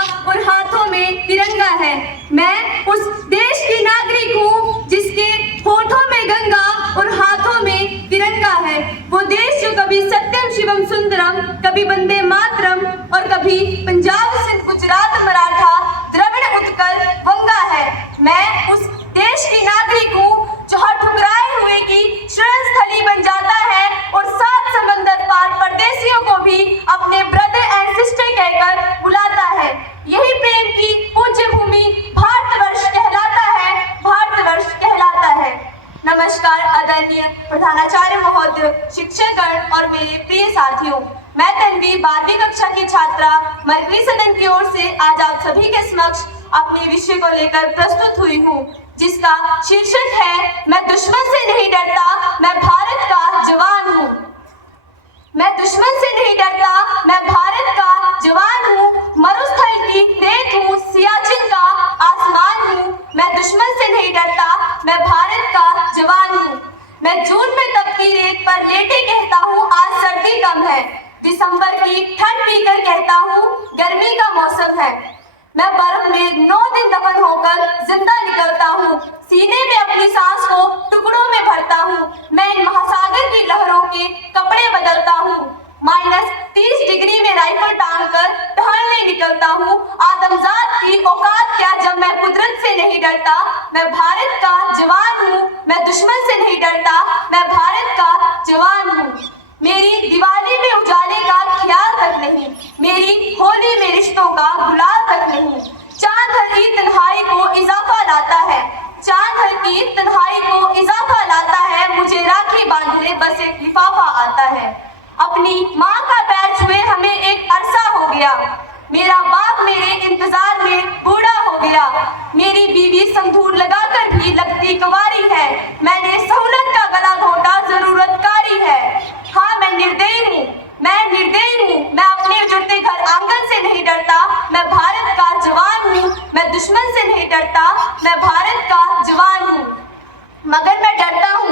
और हाथों में तिरंगा है। मैं उस देश की नागरिक हूँ जिसके होठों में गंगा और हाथों में तिरंगा है। वो देश जो कभी सत्यम शिवम सुंदरम, कभी वंदे मातरम और कभी पंजाब सिंध गुजरात मराठा द्रविड़ उत्कल वंगा है। मैं उस देश की नागरिक हूँ जो हर ठुकराए हुए की शरण स्थली बन जाता है और सात समंदर पार परदेशियों को भी अपने ब्रदर एंड सिस्टर कहकर बुलाता है। यही प्रेम की पूज्य भूमि भारतवर्ष कहलाता है, भारतवर्ष कहलाता है। नमस्कार आदरणीय प्रधानाचार्य महोदय, शिक्षकगण और मेरे प्रिय साथियों, मैं तन्वी 12वीं कक्षा की छात्रा मरकरी सदन की ओर से आज आप सभी के समक्ष अपने विषय को लेकर प्रस्तुत हुई हूँ, जिसका शीर्षक है मैं दुश्मन से नहीं डरता, मैं भारत का जवान हूँ। मैं दुश्मन से नहीं डरता, मैं भारत का जवान हूँ। मरुस्थल की रेत हूँ, सियाचिन का आसमान हूँ। मैं दुश्मन से नहीं डरता, मैं भारत का जवान हूँ। मैं जून में तपती रेत पर लेटे कहता हूँ आज सर्दी कम है। दिसंबर की ठंड पीकर कहता हूँ गर्मी का मौसम है। मैं बर्फ में 9 दिन दफन होकर जिंदा निकलता हूँ। सीने में अपनी सांस को टुकड़ों में भरता हूँ। मैं इन महासागर की लहरों के कपड़े बदलता हूँ। -30 डिग्री में राइफल टांग कर टहलने निकलता हूँ। आदमजात की औकात क्या जब मैं कुदरत से नहीं डरता। मैं भारत का जवान हूँ, मैं दुश्मन से नहीं डरता, मैं भारत का जवान हूँ। मेरी दिवाली में उजाले का ख्याल तक नहीं, मेरी होली में रिश्तों का गुलाल तक नहीं। चांद हर की तन्हाई को इजाफा लाता है, चांद हर की तन्हाई को इजाफा लाता है। मुझे राखी बांधने बस एक लिफाफा आता है। अपनी माँ का पैर छुए हमें एक अरसा हो गया। मेरा बाप मेरे इंतजार में बूढ़ा हो गया। मेरी बीवी संदूर लगाकर भी लगती कुंवारी है। मैंने सहूलत का गला घोटा, जरूरतकारी है। हाँ, मैं निर्दयी हूँ, मैं निर्दयी हूँ। मैं अपने उजड़ते घर आंगन से नहीं डरता, मैं भारत का जवान हूँ। मैं दुश्मन से नहीं डरता, मैं भारत का जवान हूँ। मगर मैं डरता हूँ,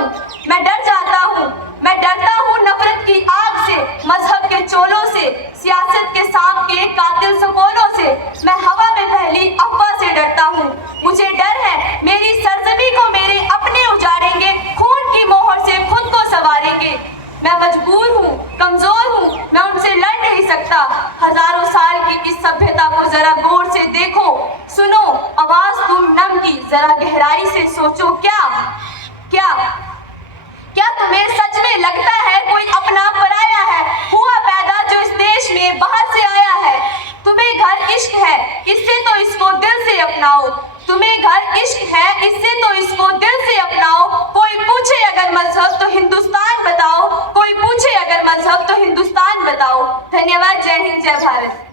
मैं डर जाता हूँ। मैं डरता हूँ नफरत की आग से, मजहब के चोलों से, सियासत के सांप के कातिल सपोलों से। मैं हवा में फैली अफवाह से डरता हूँ। मुझे डर है मेरी सरजमी को मेरे अपने उजाड़ेंगे, खून की मोहर से खुद को संवारेंगे। मैं मजबूर हूँ, कमजोर हूँ, मैं उनसे लड़ नहीं सकता। हजारों साल की इस सभ्यता को जरा गौर से देखो, सुनो आवाज तुम नम की, जरा गहराई से सोचो। क्या तुम्हें सच में लगता है कोई अपना पराया है, हुआ पैदा जो इस देश में बाहर से आया है? तुम्हें घर इश्क है, इससे तो इसको दिल से अपनाओ। तुम्हें घर इश्क है, इससे तो इसको दिल से अपनाओ। कोई पूछे अगर मजहब तो हिंदुस्तान बताओ, कोई पूछे अगर मजहब तो हिंदुस्तान बताओ। धन्यवाद। जय हिंद, जय भारत।